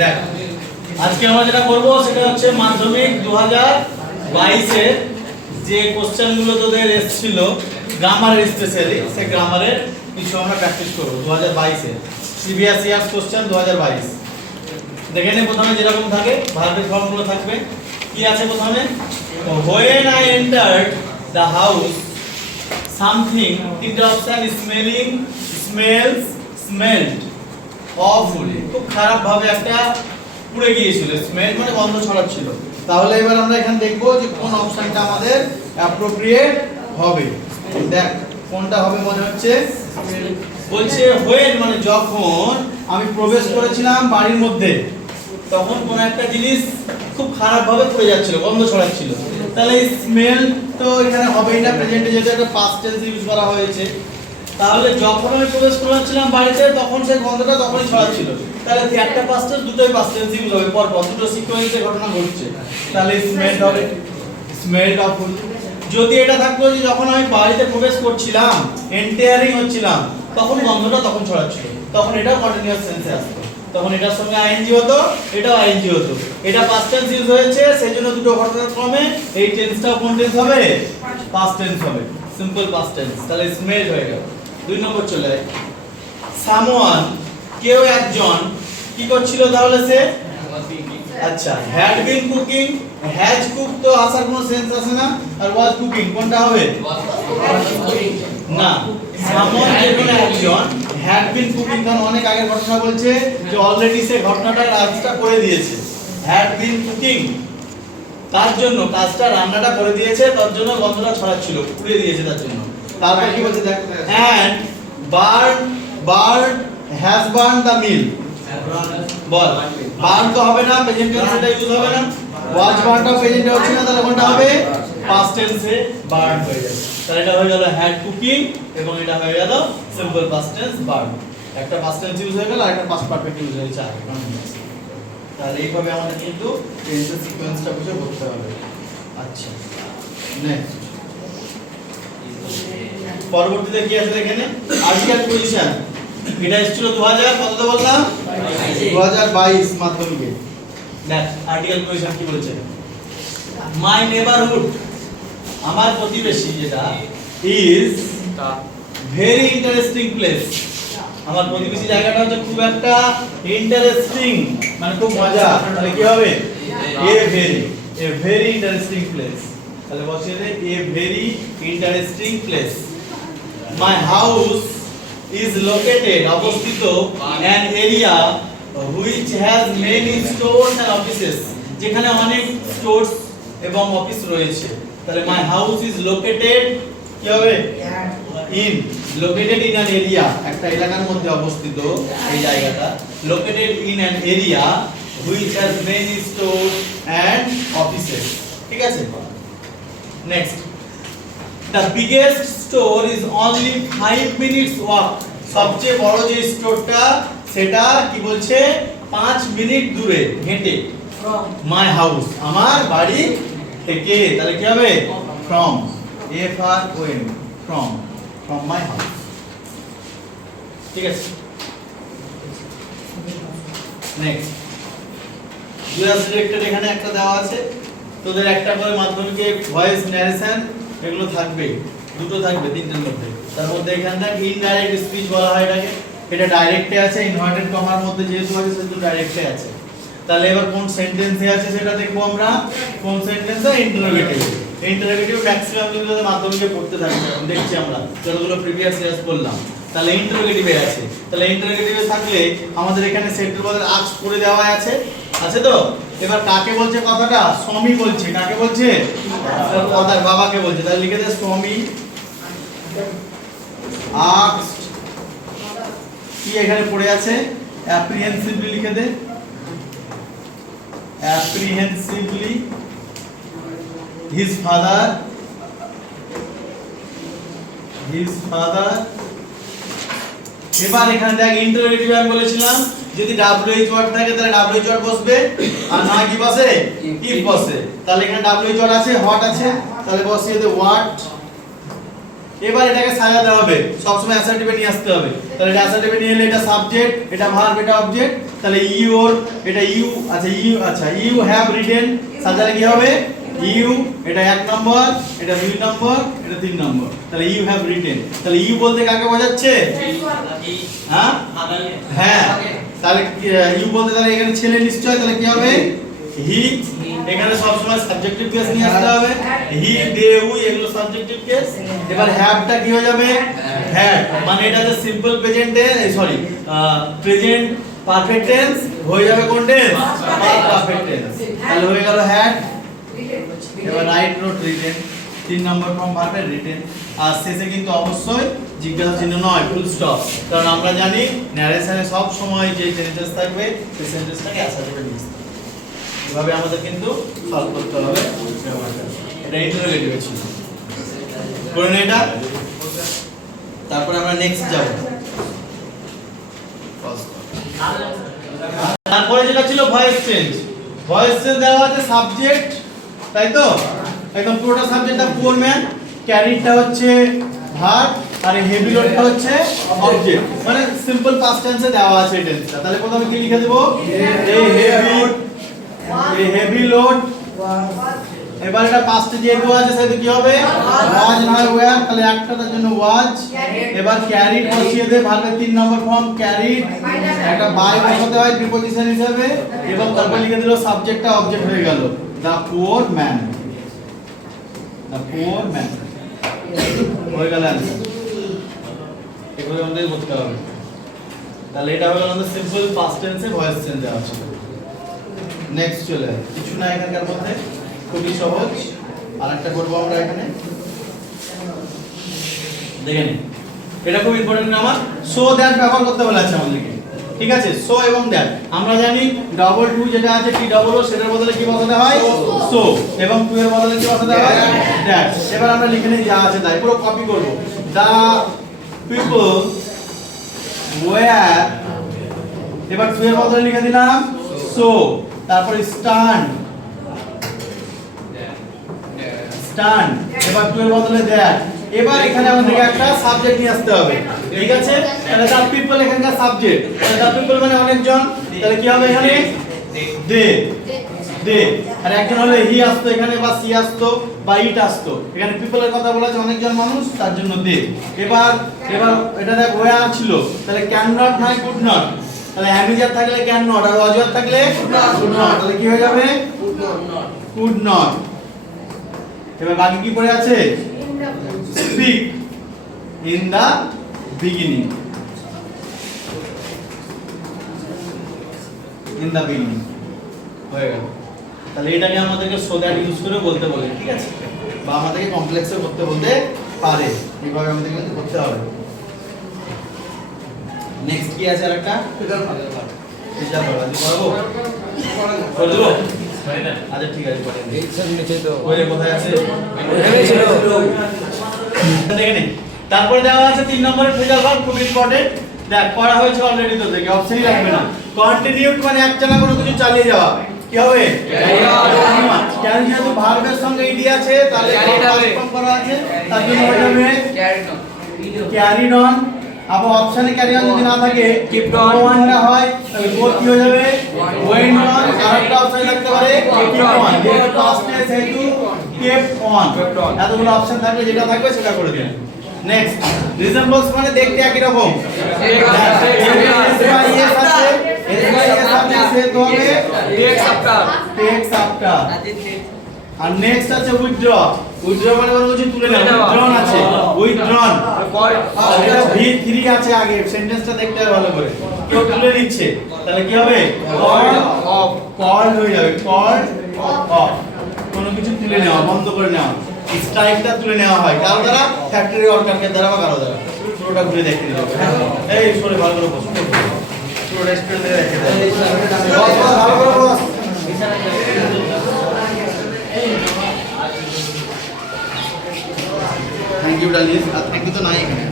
দেখ আজকে আমরা যেটা করব সেটা হচ্ছে মাধ্যমিক 2022 এর যে কোশ্চেনগুলো তোদের এসেছিল গ্রামারের স্পেশালি সেই গ্রামারের কিছু আমরা প্র্যাকটিস করব 2022 এর প্রিভিয়াস ইয়ার্স কোশ্চেন 2022 দেখে নে। প্রথমে যেরকম থাকে ভার্বের ফর্মগুলো থাকবে। কি আছে প্রথমে? when I entered the house something তিনটা অপশন smelled awful, খুব খারাপ ভাবে একটা পুড়ে গিয়েছিল। স্মেল মানে গন্ধ ছড়াচ্ছিল। তাহলে এবার আমরা এখানে দেখব যে কোন অপশনটা আমাদের অ্যাপ্রোপ্রিয়েট হবে। দেখ কোনটা হবে মনে হচ্ছে। বলছে when মানে যখন আমি প্রবেশ করেছিলাম বাড়ির মধ্যে তখন কোন একটা জিনিস খুব খারাপ ভাবে পুড়ে যাচ্ছিল, গন্ধ ছড়াচ্ছিল। তাহলে স্মেল তো এখানে হবেই না, প্রেজেন্টে যেহেতু একটা পাস্ট টেন্স ইউজ করা হয়েছে। তাহলে যখন আমি প্রবেশ করেছিলাম বাড়িতে তখন সেই গন্ধটা তখনই ছড়াচ্ছিল। তাহলে একটা পাস্ট টেন্স দুটোই পাস্ট টেন্স ইউজ হবে, পর পর দুটো সিকোয়েন্সে ঘটনা ঘটছে। তাহলে স্মেলড হবে, স্মেলড অফ। যদি এটা থাকতো যে যখন আমি বাড়িতে প্রবেশ করছিলাম, এন্টারিং হচ্ছিলাম, তখন গন্ধটা তখন ছড়াচ্ছিল, তখন এটা কন্টিনিউয়াস টেন্সে আসতো। তখন এটার সঙ্গে আইএনজি হতো, এটাও আইএনজি হতো। এটা পাস্ট টেন্স ইউজ হয়েছে, সেজন্য দুটো ঘটনার ক্রমে এই টেন্সটাও কোন টেন্স হবে? পাস্ট টেন্স হবে, সিম্পল পাস্ট টেন্স। তাহলে স্মেলড হয়ে গেল। 2 নম্বর চলে যায় সামওয়ান, কেউ একজন কি করছিল তাহলে সে? আচ্ছা, had been cooking, has cook তো আসার কোনো সেন্স আসে না। আর ওয়াজ কুকিং কোনটা হবে? না, সামওয়ান যেখানে একজন হ্যাড বিন কুকিং, কারণ অনেক আগের ঘটনা বলছে যে অলরেডি সে ঘটনাটা কাজটা করে দিয়েছে। হ্যাড বিন কুকিং তার জন্য কাজটা রান্নাটা করে দিয়েছে, তার জন্য গন্ধটা ছড়াচ্ছিল, পুড়িয়ে দিয়েছে তার জন্য। তারপর কি বলছে দেখ, and bird has burned the meal। Ball, burn তো হবে না, প্রেজেন্ট টেন্সে এটা ইউজ হবে না। ওয়াজ বার্নটা প্রেজেন্টে হচ্ছে না, তাহলে কোনটা হবে? পাস্ট টেন্সে বার্ন হয়ে যাবে। তাহলে এটা হয়ে গেল হ্যাড কুকিং এবং এটা হয়ে গেল সিম্পল পাস্ট টেন্স বার্ন। একটা পাস্ট টেন্স ইউজ হয়ে গেল আর একটা পাস্ট পারফেক্ট ইউজ হয়েছে আর তাহলে এইভাবে আমাদের কিন্তু টেন্সের সিকোয়েন্সটা বুঝে করতে হবে। আচ্ছা, নেক্সট পরবর্তীতে কি আছে এখানে? Article position. এটা এসেছিল 2000 কততে বললাম? 2022 মাধ্যমিকে। দেখ আর্টিকেল পজিশন কি বলেছে? মাই নেবারহুড, আমার প্রতিবেশী যেটা, ইজ ভেরি ইন্টারেস্টিং প্লেস। আমার প্রতিবেশী জায়গাটা হচ্ছে খুব একটা ইন্টারেস্টিং, মানে খুব মজা। তাহলে কি হবে? A very interesting place. তাহলে বসিয়ে দে a very interesting place. My house is located অবস্থিত an area which has many stores and offices, যেখানে অনেক স্টোরস এবং অফিস রয়েছে। তাহলে my house is located কি হবে? located in an area, একটা এলাকার মধ্যে অবস্থিত এই জায়গাটা। located in an area which has many stores and offices, ঠিক আছে? Next, the biggest store is only 5 minutes walk, সবচেয়ে বড় যে স্টোরটা সেটা কি বলছে? 5 মিনিট দূরে হেঁটে। my house আমার বাড়ি থেকে। তাহলে কি হবে? from, from my house, ঠিক আছে? নেক্সট, ইউএস ডিরেক্টর এখানে একটা দেওয়া আছে। তোদের একটা করে মাধ্যমিকে ভয়েস ন্যারেশন এগুলো থাকবে, দুটো থাকবে তিনটার মধ্যে। তার মধ্যে এখানটা ইনডাইরেক্ট স্পিচ বলা হয় এটাকে। এটা ডাইরেক্টে আছে, ইনভার্টেড কমার মধ্যে যেহেতু আছে সেহেতু ডাইরেক্টে আছে। তাহলে এবার কোন সেন্টেন্সে আছে সেটা দেখবো আমরা। কোন সেন্টেন্সে? ইন্টারোগেটিভ। ইন্টারোগেটিভ ম্যাক্সিমাম যেগুলো মাধ্যমিকে পড়তে থাকবে, দেখছি আমরা যতগুলো প্রিভিয়াস ইয়ার্স পড়লাম। তাহলে ইন্টারোগেটিভে আছে। তাহলে ইন্টারোগেটিভে থাকলে আমাদের এখানে সেন্টেন্স বদলে আস্ক করে দেওয়া আছে, আছে তো? এবার কাকে বলছে কথাটা? স্বামী বলছে। কাকে বলছে? তার বাবাকে বলছে। তাহলে লিখে দে স্বামী asked, কি এখানে পড়ে আছে? অ্যাপ্রিহেন্সিভলি লিখে দে, অ্যাপ্রিহেন্সিভলি his father এবার এখানে দেখ ইন্টারোগেটিভ আমি বলেছিলাম যদি WH ওয়ার্ড থাকে তাহলে WH ওয়ার্ড বসবে, আর না কি বসে? ইফ বসে। তাহলে এখানে WH ওয়ার্ড আছে, হোয়াট আছে, তাহলে বসিয়ে দে হোয়াট এবার এটাকে সাজাতে হবে, সবসময় অ্যাসার্টিভে নিয়ে আসতে হবে। তাহলে এটা অ্যাসার্টিভে নিয়ে এলে এটা সাবজেক্ট, এটা ভার্ব, এটা অবজেক্ট। তাহলে ইউর এটা ইউ, আচ্ছা ইউ হ্যাভ রিটেন সাজালে কি হবে? ইউ এটা 1 নম্বর, এটা 2 নম্বর, এটা 3 নম্বর। তাহলে ইউ হ্যাভ রিটেন। তাহলে ইউ বলতে কাকে বোঝাচ্ছে? হ্যাঁ হ্যাঁ, তাহলে ইউ বলতে তাহলে এখানে ছেলে নিশ্চয়, তাহলে কি হবে? হি। এখানে সব সময় সাবজেক্টিভ কেস নিয়ে আসতে হবে। হি, দে, উই এগুলো সাবজেক্টিভ কেস। এবার হ্যাভটা কি হয়ে যাবে? হ্যাড, মানে এটা যে সিম্পল প্রেজেন্টে সরি প্রেজেন্ট পারফেক্ট টেন্স হয়ে যাবে কোন টেন্স? Perfect tense. তাহলে হয়ে গেল হ্যাড। এবার রাইট, রোট, রিটেন 3 নম্বর ফর্ম ভার্বের রিটেন। আর শেষে কিন্তু অবশ্যই জিজ্ঞাসা চিহ্ন নয়, ফুল স্টপ। কারণ আমরা জানি ন্যারেশনে সব সময় যে সেন্টেন্স থাকবে সেই সেন্টেন্সটাকে অ্যাসার্টিভে নিয়ে আসতে হবে। এভাবে আমাদের কিন্তু সলভ করতে হবে ব্যাপারটা। এটা ইন্টারোগেটিভ ছিল, করে নে এটা। তারপরে আমরা নেক্সট যাব। তারপরে যেটা ছিল ভয়েস চেঞ্জ। ভয়েস চেঞ্জ দেওয়া আছে সাবজেক্ট, তাই তো? একদম পুরোটা সাবজেক্টটা পুয়ার ম্যান, ক্যারিডটা হচ্ছে ভার্ব, আর হেভি লোডটা হচ্ছে অবজেক্ট। মানে সিম্পল পাস্ট টেন্সে দেওয়া আছে টেন্সটা। তাহলে প্রথমে কি লিখে দেব? Heavy load. এবার এটা পাস্টে যেহেতু আছে সেহেতু কি হবে? ওয়াজ নয় ওয়্যার, তাহলে একটার জন্য ওয়াজ। এবার ক্যারিড বসিয়ে দে, ভার্বের 3 নম্বর ফর্ম ক্যারিড। একটা বাই বসাতে হয় প্রিপজিশন হিসেবে, এবং তারপর লিখে দিল সাবজেক্টটা অবজেক্ট হয়ে গেল, দা পুয়ার ম্যান। দা পুয়ার ম্যান হয়ে গেল অ্যানসার। এগুলো আমাদের করতে হবে। তাহলে এটা হলো আমাদের সিম্পল পাস্ট টেন্সে ভয়েস চেঞ্জ দেওয়া আছে। নেক্সট চলে কিছু না এখানকার মধ্যে, খুবই সহজ। আরেকটা করব আমরা এখানে, দেখে নিন। এটা খুব ইম্পর্টেন্ট আমার, সো দ্যাট ব্যবহার করতে বলেছে আমাদেরকে, ঠিক আছে? সো এবং দ্যাট আমরা জানি, ডাবল টু যেটা আছে টি ডাবল ও, সেটার বদলে কি বসাতে হয়? সো। এবং টু এর বদলে কি বসাতে হয়? দ্যাট। এবার আমরা লিখে নিই যা আছে তাই, পুরো কপি করব। দা পিপল ওয়্যার, এবার টু এর বদলে লিখে দিলাম সো। তারপরে স্ট্যান্ড, স্ট্যান্ড। এবার টু এর বদলে দ্যাট। এবার এখানে আমাদেরকে একটা সাবজেক্ট নিয়ে আসতে হবে, ঠিক আছে? তাহলে দা পিপল এখানকার সাবজেক্ট, তাহলে দা পিপল মানে অনেকজন, তাহলে কি হবে এখানে? দে, দে। আর একজন হলে হি আসতো এখানে, বা সি আসতো, বা ইট আসতো। এখানে পিপলের কথা বলা আছে অনেকজন মানুষ, তার জন্য দে। এবার এটা দেখ ওয়্যার ছিল, তাহলে ক্যান নট নয় কুড নট। তাহলে অ্যামিজার থাকলে ক্যান নট, আর ওয়াজার থাকলে কুড নট। তাহলে কি হয়ে যাবে? Could not. এবার বাকি কি পড়ে আছে? Speak in the beginning, in the beginning হয়ে গেল। তাহলে এটাকে আমাদেরকে সো দ্যাট ইউজ করে বলতে বলে, ঠিক আছে? বা আমাদেরকে কমপ্লেক্সে করতে বলতে পারে, এইভাবে আমাদের কিন্তু করতে হবে। নেক্সট কি আছে আরেকটা? ফিজার ভালো করবো, করে দেবো। আচ্ছা ঠিক আছে, করে এই সব নিচে তো ওরে কোথায় আছে? এখানে ছিল, দেখে নিন। তারপরে দেওয়া আছে 3 নম্বরের ফিজার ভার্ব, খুব ইম্পর্টেন্ট। দেখ করা হয়েছে অলরেডি, তো দেখে অপশনই লাগবে না। কন্টিনিউড মানে একটানা কোনো কিছু চালিয়ে যাওয়া, কি হবে? ক্যারি। যেহেতু ভার্বের সঙ্গে ইডি আছে, তাহলে কনফার্ম করা আছে, তার জন্য হয়ে যাবে ক্যারিড অন। আবার অপশনে ক্যারি অন যদি না থাকে, কিপ অন না হয়, তাহলে গো কি হয়ে যাবে? Went on. আরেকটা অপশন থাকতে পারে কিপ অন, যেহেতু পাস্ট টেন্স সেহেতু কেপ্ট অন। এতগুলো অপশন থাকলে যেটা থাকবে সেটা করে দিন। নেক্সট, রিজেম্বলস মানে দেখতে একই রকম। আর নেক্সট আছে উইথড্র। উইথড্র মানে বলছি তুলে নেওয়া, উইথড্রন আছে, উইথড্রন। এটা V3 আছে আগে, সেন্টেন্সটা দেখতে হবে ভালো করে। কেউ তুলে নিচ্ছে, তাহলে কি হবে? কল হয়ে যাবে, কল অফ। কোনো কিছু তুলে নেওয়া, বন্ধ করে নেওয়া। স্ট্রাইকটা তুলে নেওয়া হয় কারো দ্বারা? ফ্যাক্টরি ওয়ার্কারকে দ্বারা বা কারো দ্বারা। পুরোটা ঘুরে দেখতে দিতে হবে। এই সরে ভালো করে বসো, পুরোটা স্পেল দিয়ে রেখে দাও, ভালো করে বস। থ্যাংক ইউ ডালিস, আর থ্যাংক ইউ তো নাই এখানে।